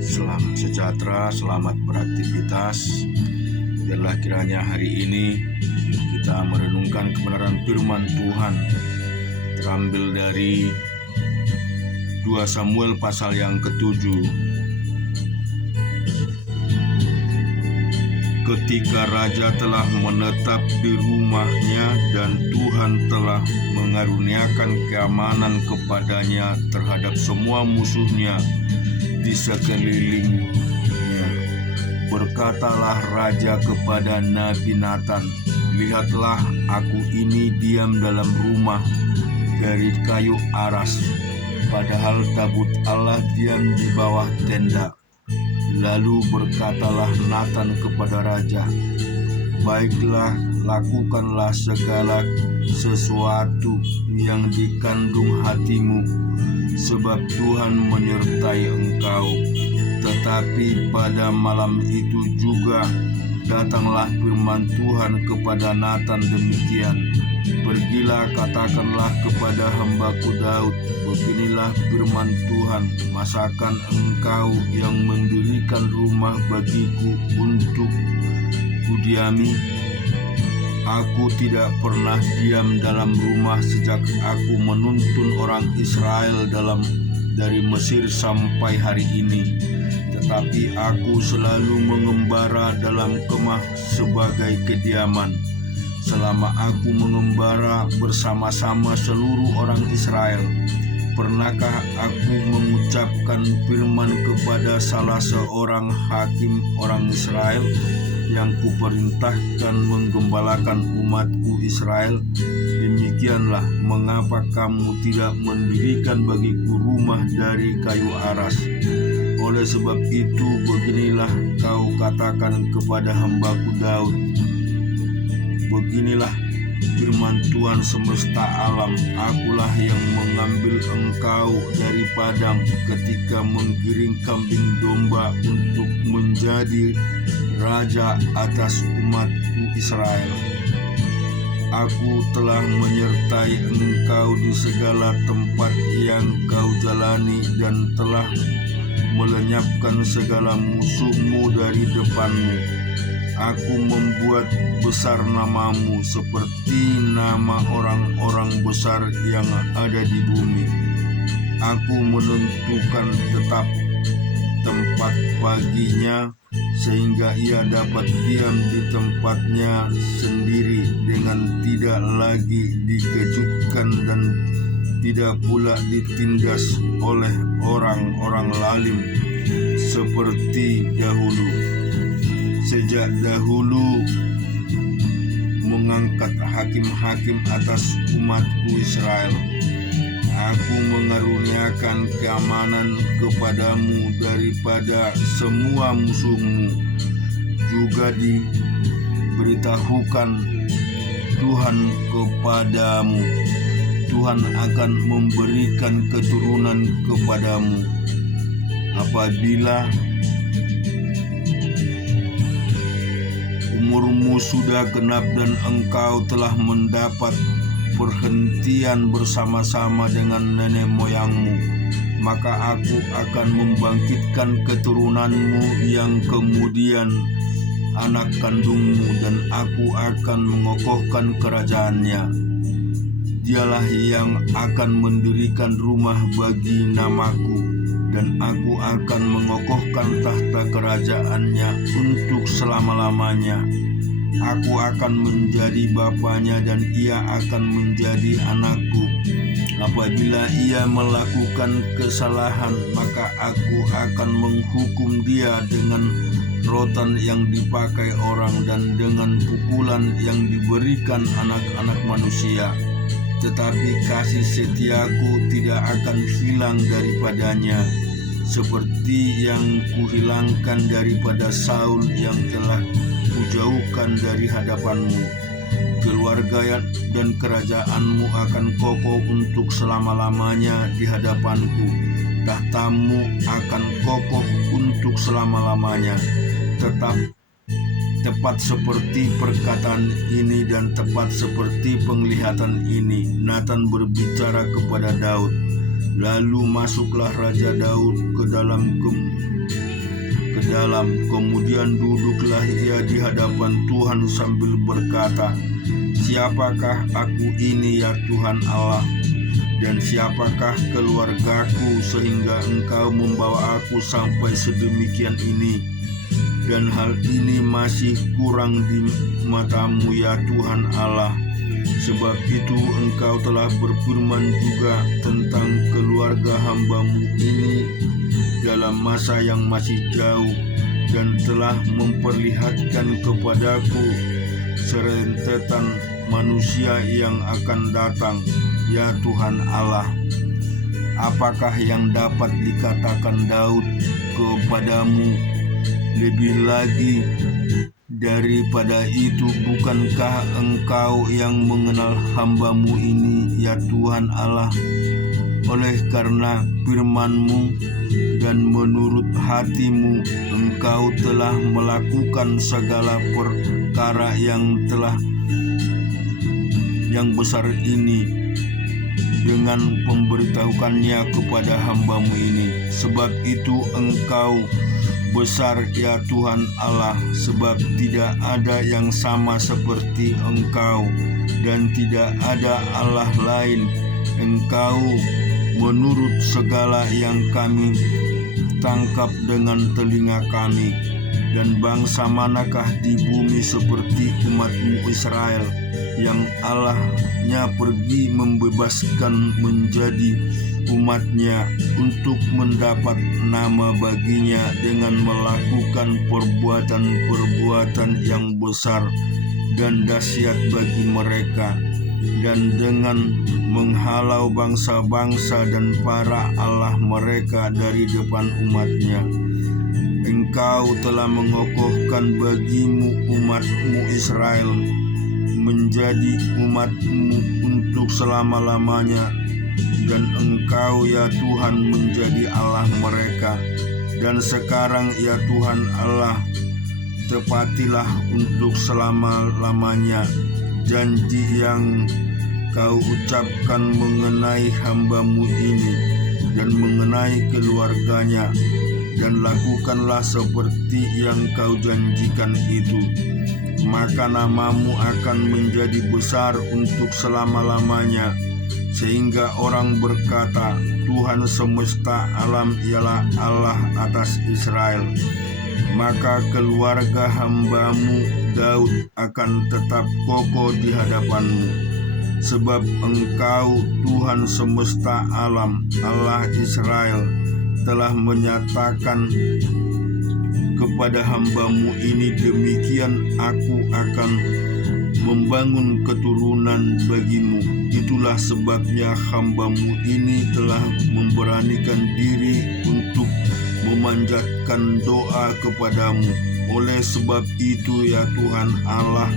Selamat sejahtera, selamat beraktivitas. Biarlah kiranya hari ini kita merenungkan kebenaran firman Tuhan terambil dari 2 Samuel pasal yang ke-7. Ketika raja telah menetap di rumahnya dan Tuhan telah mengaruniakan keamanan kepadanya terhadap semua musuhnya di sekelilingnya, berkatalah raja kepada Nabi Natan, "Lihatlah, aku ini diam dalam rumah dari kayu aras, padahal tabut Allah diam di bawah tenda." Lalu berkatalah Natan kepada raja, "Baiklah, lakukanlah segala sesuatu yang dikandung hatimu, sebab Tuhan menyertai engkau." Tetapi pada malam itu juga datanglah firman Tuhan kepada Natan demikian, "Pergilah, katakanlah kepada hambaku Daud, beginilah firman Tuhan, masakan engkau yang mendirikan rumah bagiku untuk kudiami? Aku tidak pernah diam dalam rumah sejak aku menuntun orang Israel dari Mesir sampai hari ini. Tetapi aku selalu mengembara dalam kemah sebagai kediaman. Selama aku mengembara bersama-sama seluruh orang Israel, pernahkah aku mengucapkan firman kepada salah seorang hakim orang Israel yang kuperintahkan menggembalakan umatku Israel? Demikianlah mengapa kamu tidak mendirikan bagiku rumah dari kayu aras. Oleh sebab itu, beginilah kau katakan kepada hambaku Daud, beginilah firman Tuhan semesta alam, akulah yang mengambil engkau dari padang ketika menggiring kambing domba untuk menjadi raja atas umatku Israel. Aku telah menyertai engkau di segala tempat yang kau jalani dan telah melenyapkan segala musuhmu dari depanmu. Aku membuat besar namamu seperti nama orang-orang besar yang ada di bumi. Aku menentukan tetap tempat baginya sehingga ia dapat diam di tempatnya sendiri dengan tidak lagi dikejutkan dan tidak pula ditindas oleh orang-orang lalim seperti dahulu. Sejak dahulu mengangkat hakim-hakim atas umatku Israel, aku mengaruniakan keamanan kepadamu daripada semua musuhmu. Juga diberitahukan Tuhan kepadamu, Tuhan akan memberikan keturunan kepadamu. Apabila umurmu sudah genap dan engkau telah mendapat perhentian bersama-sama dengan nenek moyangmu, maka aku akan membangkitkan keturunanmu yang kemudian anak kandungmu, dan aku akan mengokohkan kerajaannya. Dialah yang akan mendirikan rumah bagi namaku, dan aku akan mengokohkan tahta kerajaannya untuk selama-lamanya. Aku akan menjadi bapanya dan ia akan menjadi anakku. Apabila ia melakukan kesalahan, maka aku akan menghukum dia dengan rotan yang dipakai orang dan dengan pukulan yang diberikan anak-anak manusia. Tetapi kasih setiaku tidak akan hilang daripadanya, seperti yang kuhilangkan daripada Saul yang telah kujauhkan dari hadapanmu. Keluarga dan kerajaanmu akan kokoh untuk selama-lamanya di hadapanku. Tahtamu akan kokoh untuk selama-lamanya. Tepat seperti perkataan ini dan tepat seperti penglihatan ini, Natan berbicara kepada Daud. Lalu masuklah Raja Daud ke dalam ke dalam. Kemudian duduklah ia di hadapan Tuhan sambil berkata, "Siapakah aku ini ya Tuhan Allah? Dan siapakah keluargaku sehingga Engkau membawa aku sampai sedemikian ini? Dan hal ini masih kurang di mata-Mu ya Tuhan Allah. Sebab itu Engkau telah berfirman juga tentang keluarga hamba-Mu ini dalam masa yang masih jauh, dan telah memperlihatkan kepadaku serentetan manusia yang akan datang, ya Tuhan Allah. Apakah yang dapat dikatakan Daud kepadamu? Lebih lagi daripada itu, bukankah Engkau yang mengenal hamba-Mu ini, ya Tuhan Allah? Oleh karena firman-Mu dan menurut hati-Mu, Engkau telah melakukan segala perkara yang besar ini dengan pemberitahukannya kepada hamba-Mu ini. Sebab itu Engkau besar ya Tuhan Allah, sebab tidak ada yang sama seperti Engkau, dan tidak ada Allah lain. Engkau menurut segala yang kami tangkap dengan telinga kami. Dan bangsa manakah di bumi seperti umat-Mu Israel, yang Allah-Nya pergi membebaskan menjadi umat-Nya untuk mendapat nama baginya dengan melakukan perbuatan-perbuatan yang besar dan dahsyat bagi mereka, dan dengan menghalau bangsa-bangsa dan para Allah mereka dari depan umat-Nya. Engkau telah mengokohkan bagi-Mu umat-Mu Israel menjadi umat-Mu untuk selama-lamanya, dan Engkau ya Tuhan menjadi Allah mereka. Dan sekarang ya Tuhan Allah, tepatilah untuk selama-lamanya janji yang Kau ucapkan mengenai hamba-Mu ini dan mengenai keluarganya, dan lakukanlah seperti yang Kau janjikan itu. Maka nama-Mu akan menjadi besar untuk selama-lamanya, sehingga orang berkata, Tuhan semesta alam ialah Allah atas Israel. Maka keluarga hamba-Mu Daud akan tetap kokoh di hadapan-Mu. Sebab Engkau Tuhan semesta alam, Allah Israel, telah menyatakan kepada hamba-Mu ini, demikian aku akan membangun keturunan bagi-Mu. Itulah sebabnya hamba-Mu ini telah memberanikan diri untuk memanjatkan doa kepadamu. Oleh sebab itu ya Tuhan Allah,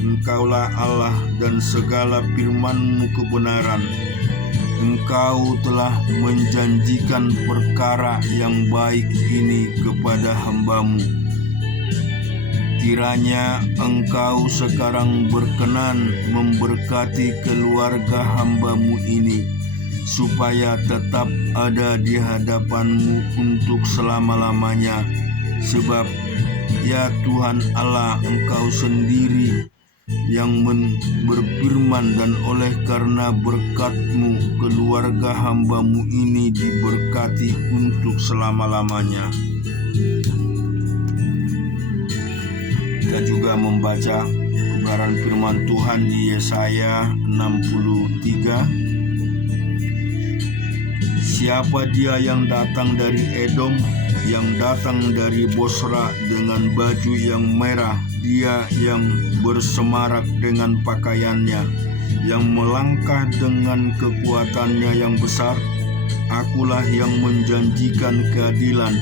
Engkaulah Allah dan segala firman-Mu kebenaran. Engkau telah menjanjikan perkara yang baik ini kepada hamba-Mu. Kiranya Engkau sekarang berkenan memberkati keluarga hamba-Mu ini, supaya tetap ada di hadapan-Mu untuk selama-lamanya. Sebab ya Tuhan Allah, Engkau sendiri yang berfirman, dan oleh karena berkat-Mu keluarga hamba-Mu ini diberkati untuk selama-lamanya. Kita juga membaca kebenaran firman Tuhan di Yesaya 63. Siapa dia yang datang dari Edom, yang datang dari Bosra dengan baju yang merah, dia yang bersemarak dengan pakaiannya, yang melangkah dengan kekuatannya yang besar. Akulah yang menjanjikan keadilan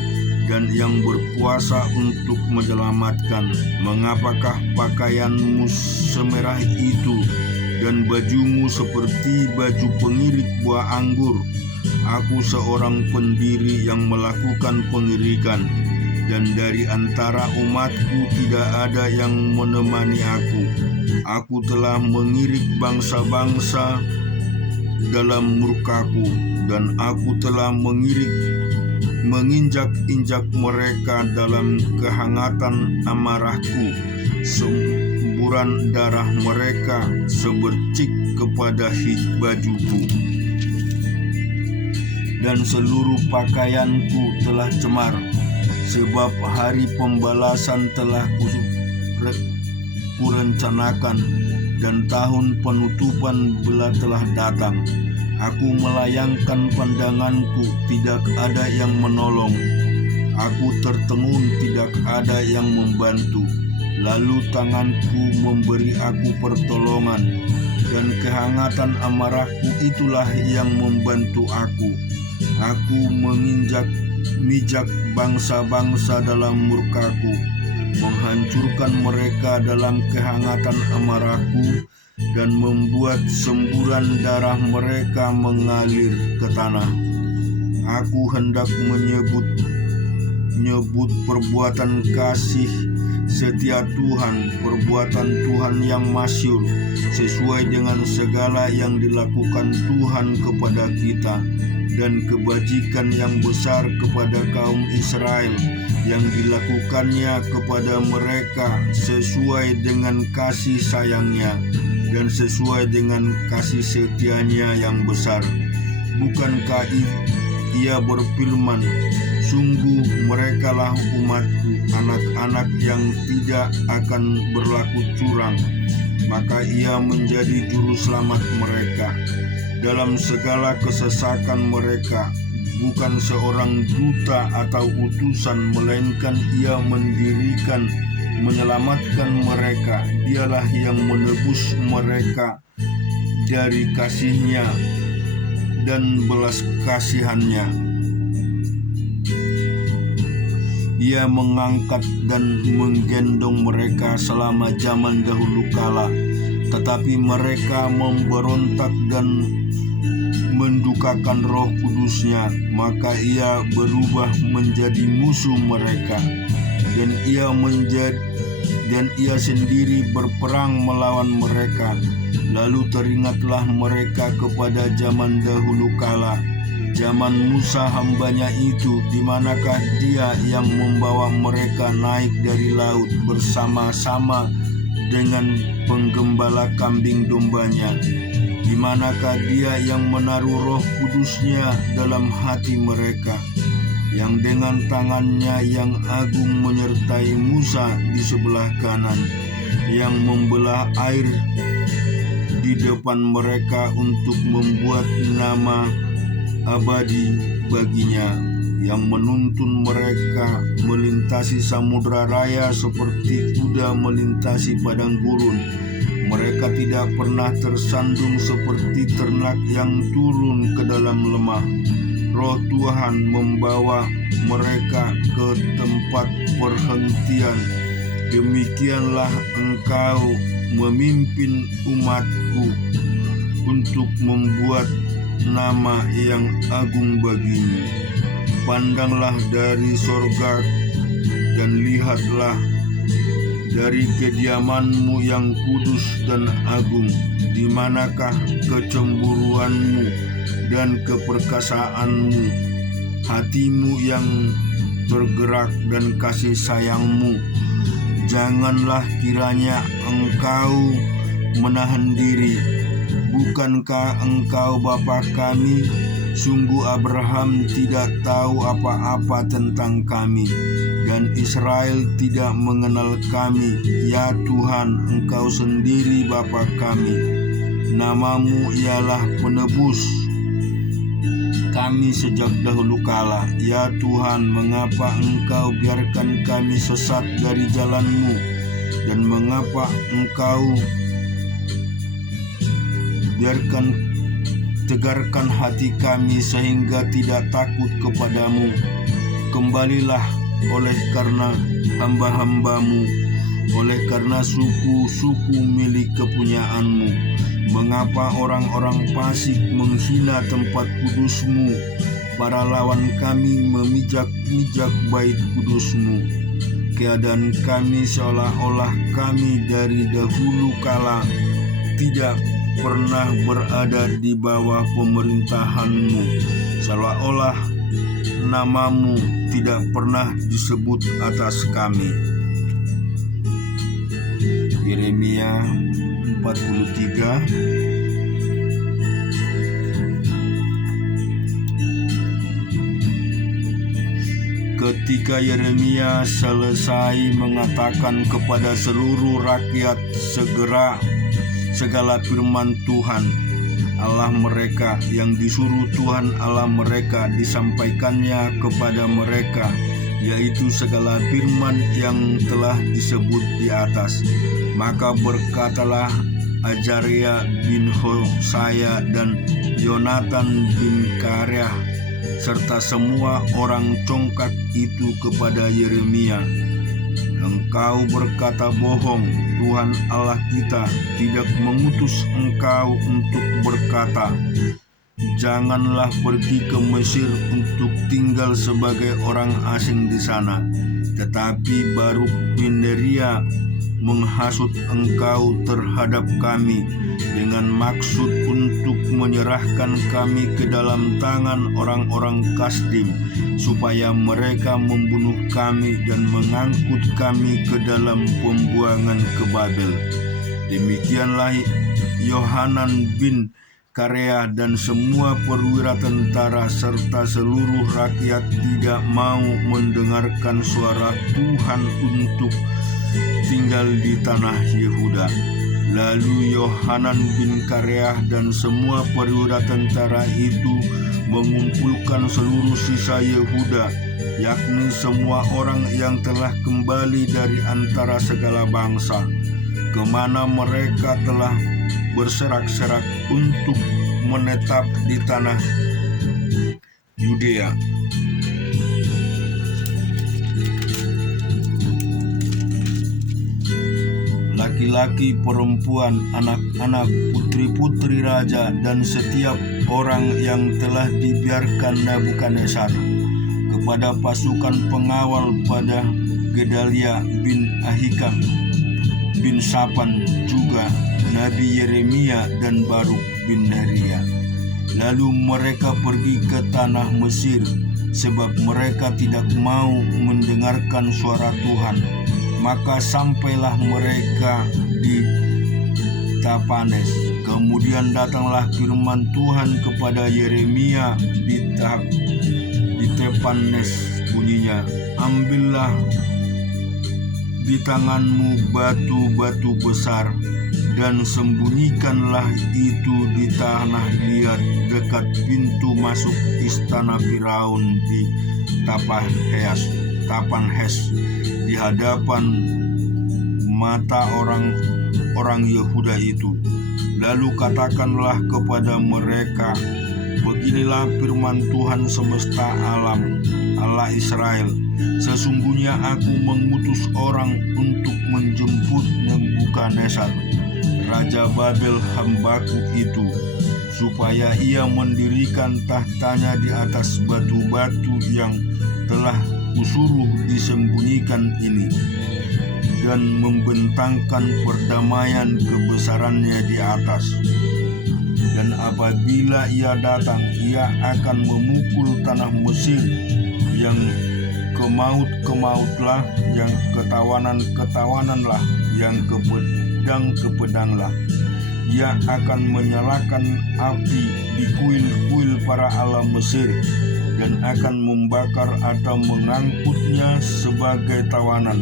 dan yang berkuasa untuk menyelamatkan. Mengapakah pakaianmu semerah itu dan bajumu seperti baju pengirik buah anggur? Aku seorang pendiri yang melakukan pengirikan, dan dari antara umatku tidak ada yang menemani aku. Aku telah mengirik bangsa-bangsa dalam murkaku, dan aku telah mengirik menginjak-injak mereka dalam kehangatan amarahku. Semburan darah mereka sebercik kepada bajuku, dan seluruh pakaianku telah cemar, sebab hari pembalasan telah kurencanakan, dan tahun penutupan telah datang. Aku melayangkan pandanganku, tidak ada yang menolong. Aku tertegun, tidak ada yang membantu. Lalu tanganku memberi aku pertolongan, dan kehangatan amarahku itulah yang membantu aku. Aku menginjak-mijak bangsa-bangsa dalam murkaku, menghancurkan mereka dalam kehangatan amarahku, dan membuat semburan darah mereka mengalir ke tanah. Aku hendak menyebut perbuatan kasih setia Tuhan, perbuatan Tuhan yang masyhur, sesuai dengan segala yang dilakukan Tuhan kepada kita, dan kebajikan yang besar kepada kaum Israel yang dilakukannya kepada mereka sesuai dengan kasih sayangnya dan sesuai dengan kasih setianya yang besar. Bukankah ia berfirman, sungguh merekalah umatku, anak-anak yang tidak akan berlaku curang. Maka ia menjadi juru selamat mereka dalam segala kesesakan mereka. Bukan seorang duta atau utusan, melainkan ia menyelamatkan mereka. Dialah yang menebus mereka dari kasihnya dan belas kasihannya. Ia mengangkat dan menggendong mereka selama zaman dahulu kala, tetapi mereka memberontak dan mendukakan Roh Kudusnya. Maka ia berubah menjadi musuh mereka, dan ia sendiri berperang melawan mereka. Lalu teringatlah mereka kepada zaman dahulu kala, zaman Musa hambanya itu, di manakah dia yang membawa mereka naik dari laut bersama-sama dengan penggembala kambing dombanya? Di manakah dia yang menaruh Roh Kudusnya dalam hati mereka, yang dengan tangannya yang agung menyertai Musa di sebelah kanan, yang membelah air di depan mereka untuk membuat nama abadi baginya, yang menuntun mereka melintasi samudra raya seperti kuda melintasi padang gurun. Mereka tidak pernah tersandung seperti ternak yang turun ke dalam lemah. Roh Tuhan membawa mereka ke tempat perhentian. Demikianlah engkau memimpin umatku untuk membuat nama yang agung bagimu. Pandanglah dari sorga dan lihatlah dari kediamanmu yang kudus dan agung. Di manakah kecemburuanmu dan keperkasaanmu, hatimu yang bergerak dan kasih sayangmu? Janganlah kiranya engkau menahan diri. Bukankah engkau Bapa kami? Sungguh Abraham tidak tahu apa-apa tentang kami, dan Israel tidak mengenal kami. Ya Tuhan, Engkau sendiri Bapa kami. Namamu ialah penebus kami sejak dahulu kala. Ya Tuhan, mengapa Engkau biarkan kami sesat dari jalan-Mu, dan mengapa Engkau biarkan tegarkan hati kami sehingga tidak takut kepadamu? Kembalilah oleh karena hamba-hambamu, oleh karena suku-suku milik kepunyaanmu. Mengapa orang-orang fasik menghina tempat kudus-Mu? Para lawan kami memijak-mijak bait kudus-Mu. Keadaan kami seolah-olah kami dari dahulu kala tidak pernah berada di bawah pemerintahan-Mu, seolah-olah namamu tidak pernah disebut atas kami. Yeremia 43 Ketika Yeremia selesai mengatakan kepada seluruh rakyat segala firman Tuhan Allah mereka yang disuruh Tuhan Allah mereka disampaikannya kepada mereka, yaitu segala firman yang telah disebut di atas. Maka berkatalah Azaria bin Hosaya dan Yonatan bin Kareah serta semua orang congkak itu kepada Yeremia, "Engkau berkata bohong. Tuhan Allah kita tidak mengutus engkau untuk berkata, 'Janganlah pergi ke Mesir untuk tinggal sebagai orang asing di sana.' Tetapi Baruk bin Neria menghasut engkau terhadap kami dengan maksud untuk menyerahkan kami ke dalam tangan orang-orang Kasdim, supaya mereka membunuh kami dan mengangkut kami ke dalam pembuangan ke Babel. Demikianlah Yohanan bin Kareah dan semua perwira tentara serta seluruh rakyat tidak mau mendengarkan suara Tuhan untuk tinggal di tanah Yehuda. Lalu Yohanan bin Kareah dan semua perwira tentara itu mengumpulkan seluruh sisa Yehuda, yakni semua orang yang telah kembali dari antara segala bangsa, kemana mereka telah berserak-serak untuk menetap di tanah Yudea. Laki-laki, perempuan, anak-anak, putri-putri raja, dan setiap orang yang telah dibiarkan Nebukadnezar, kepada pasukan pengawal pada Gedalia bin Ahikam bin Safan, juga Nabi Yeremia dan Baruk bin Neria. Lalu mereka pergi ke tanah Mesir, sebab mereka tidak mau mendengarkan suara Tuhan. Maka sampailah mereka di Tapanes. Kemudian datanglah firman Tuhan kepada Yeremia di Tapanes, bunyinya, "Ambillah di tanganmu batu-batu besar dan sembunyikanlah itu di tanah liat dekat pintu masuk istana Firaun di Tapanhes, di hadapan mata orang Yehuda itu. Lalu katakanlah kepada mereka, beginilah firman Tuhan semesta alam, Allah Israel. Sesungguhnya aku mengutus orang untuk menjemput Nebukadnezar, raja Babel hambaku itu, supaya ia mendirikan tahtanya di atas batu-batu yang telah kusuruh disembunyikan ini, dan membentangkan perdamaian kebesarannya di atas. Dan apabila ia datang, ia akan memukul tanah Mesir yang kemaut-kemautlah, yang ketawanan-ketawananlah, yang kepedang-kepedanglah. Ia akan menyalakan api di kuil-kuil para allah Mesir, dan akan membakar atau mengangkutnya sebagai tawanan.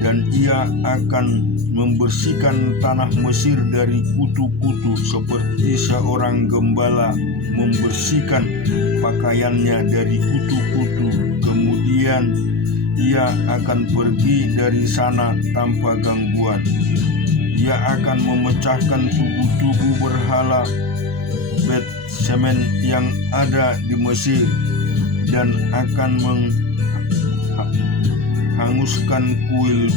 Dan ia akan membersihkan tanah Mesir dari kutu-kutu, seperti seorang gembala membersihkan pakaiannya dari kutu-kutu. Kemudian ia akan pergi dari sana tanpa gangguan. Ia akan memecahkan tugu-tugu berhala Bet Semen yang ada di Mesir, dan akan menghanguskan kuil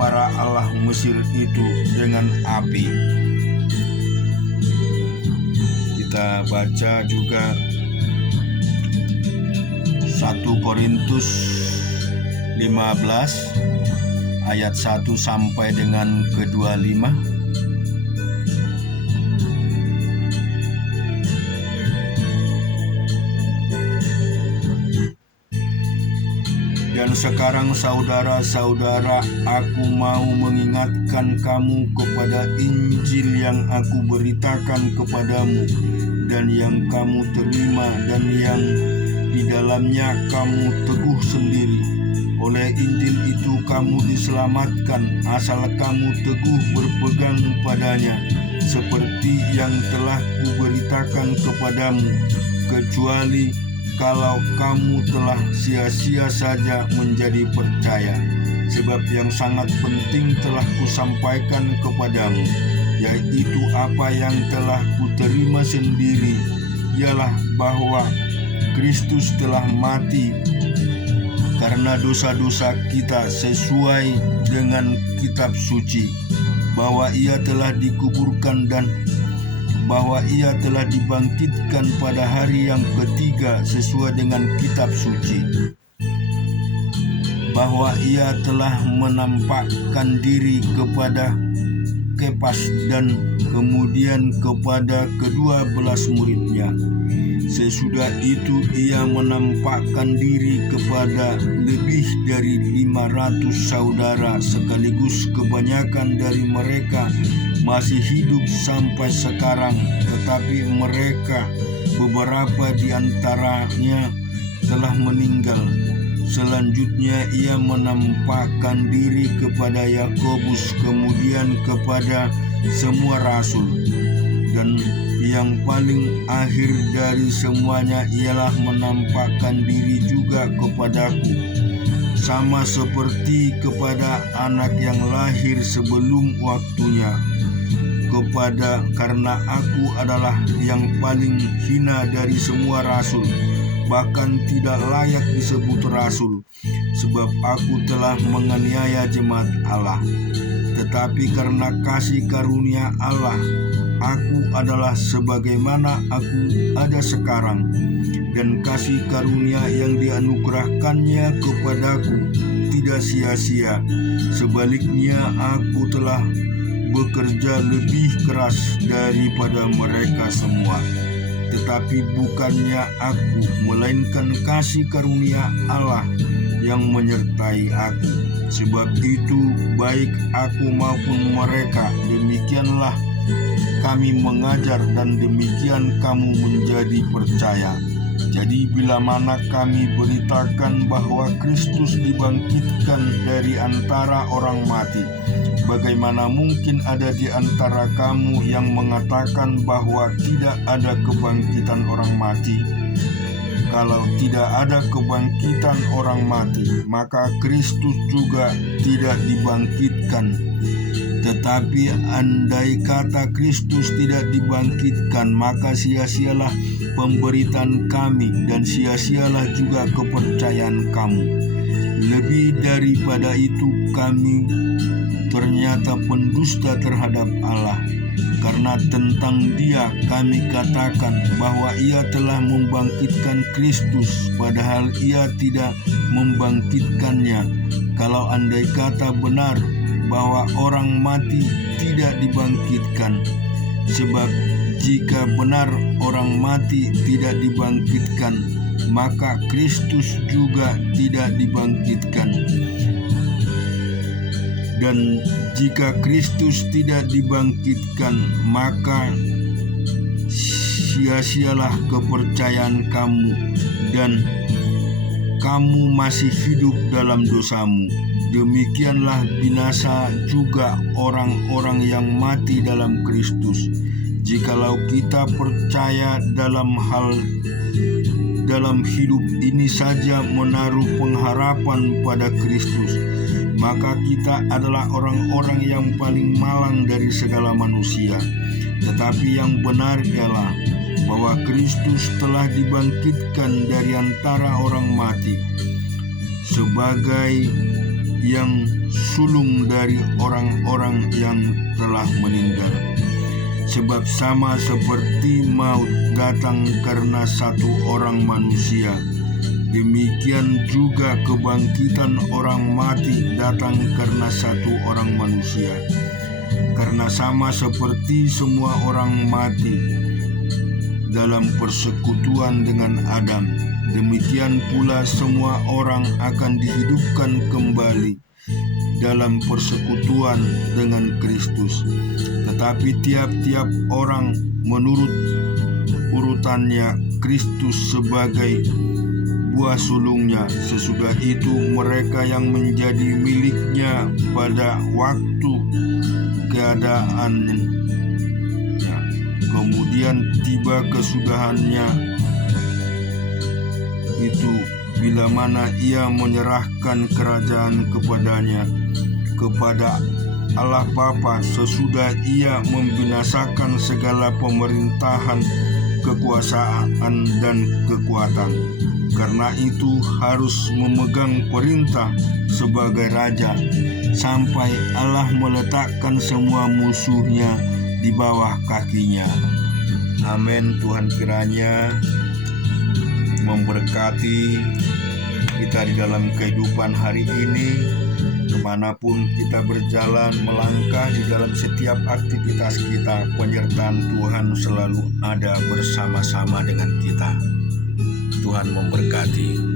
para allah Mesir itu dengan api. Kita baca juga 1 Korintus 15 ayat 1 sampai dengan ke-25. Dan sekarang saudara-saudara, aku mau mengingatkan kamu kepada Injil yang aku beritakan kepadamu dan yang kamu terima dan yang di dalamnya kamu teguh sendiri. Oleh Injil itu kamu diselamatkan asal kamu teguh berpegang padanya, seperti yang telah kuberitakan kepadamu, kecuali kalau kamu telah sia-sia saja menjadi percaya. Sebab yang sangat penting telah kusampaikan kepadamu, yaitu apa yang telah kuterima sendiri, ialah bahwa Kristus telah mati karena dosa-dosa kita sesuai dengan kitab suci, bahwa ia telah dikuburkan dan bahwa ia telah dibangkitkan pada hari yang ketiga sesuai dengan kitab suci, bahwa ia telah menampakkan diri kepada Kefas dan kemudian kepada ke-12 muridnya. Sesudah itu ia menampakkan diri kepada lebih dari 500 saudara, sekaligus kebanyakan dari mereka masih hidup sampai sekarang, tetapi mereka beberapa di antaranya telah meninggal. Selanjutnya ia menampakkan diri kepada Yakobus, kemudian kepada semua rasul, dan yang paling akhir dari semuanya ialah menampakkan diri juga kepadaku, sama seperti kepada anak yang lahir sebelum waktunya. Karena aku adalah yang paling hina dari semua rasul, bahkan tidak layak disebut rasul, sebab aku telah menganiaya jemaat Allah. Tetapi karena kasih karunia Allah, aku adalah sebagaimana aku ada sekarang, dan kasih karunia yang dianugerahkannya kepadaku tidak sia-sia. Sebaliknya, aku telah bekerja lebih keras daripada mereka semua. Tetapi bukannya aku, melainkan kasih karunia Allah yang menyertai aku. Sebab itu, baik aku maupun mereka, demikianlah kami mengajar dan demikian kamu menjadi percaya. Jadi bila mana kami beritakan bahwa Kristus dibangkitkan dari antara orang mati, bagaimana mungkin ada di antara kamu yang mengatakan bahwa tidak ada kebangkitan orang mati? Kalau tidak ada kebangkitan orang mati, maka Kristus juga tidak dibangkitkan. Tetapi andai kata Kristus tidak dibangkitkan, maka sia-sialah pemberitaan kami dan sia-sialah juga kepercayaan kamu. Lebih daripada itu, kami ternyata pendusta terhadap Allah, karena tentang Dia kami katakan bahwa Ia telah membangkitkan Kristus, padahal Ia tidak membangkitkannya. Kalau andai kata benar bahwa orang mati tidak dibangkitkan, sebab jika benar orang mati tidak dibangkitkan, maka Kristus juga tidak dibangkitkan. Dan jika Kristus tidak dibangkitkan, maka sia-sialah kepercayaan kamu dan kamu masih hidup dalam dosamu. Demikianlah binasa juga orang-orang yang mati dalam Kristus. Jikalau kita percaya dalam hidup ini saja menaruh pengharapan pada Kristus, maka kita adalah orang-orang yang paling malang dari segala manusia. Tetapi yang benar ialah bahwa Kristus telah dibangkitkan dari antara orang mati sebagai yang sulung dari orang-orang yang telah meninggal. Sebab sama seperti maut datang karena satu orang manusia, demikian juga kebangkitan orang mati datang karena satu orang manusia. Karena sama seperti semua orang mati dalam persekutuan dengan Adam, Demikian pula semua orang akan dihidupkan kembali dalam persekutuan dengan Kristus. Tetapi tiap-tiap orang menurut urutannya, Kristus sebagai buah sulungnya, sesudah itu mereka yang menjadi miliknya pada waktu keadaannya, kemudian tiba kesudahannya itu bila mana ia menyerahkan kerajaan kepada Allah Bapa, sesudah ia membinasakan segala pemerintahan, kekuasaan dan kekuatan. Karena itu harus memegang perintah sebagai raja sampai Allah meletakkan semua musuhnya di bawah kakinya. Amin. Tuhan kiranya memberkati kita di dalam kehidupan hari ini, kemanapun kita berjalan, melangkah di dalam setiap aktivitas kita. Penyertaan Tuhan selalu ada bersama-sama dengan kita. Tuhan memberkati.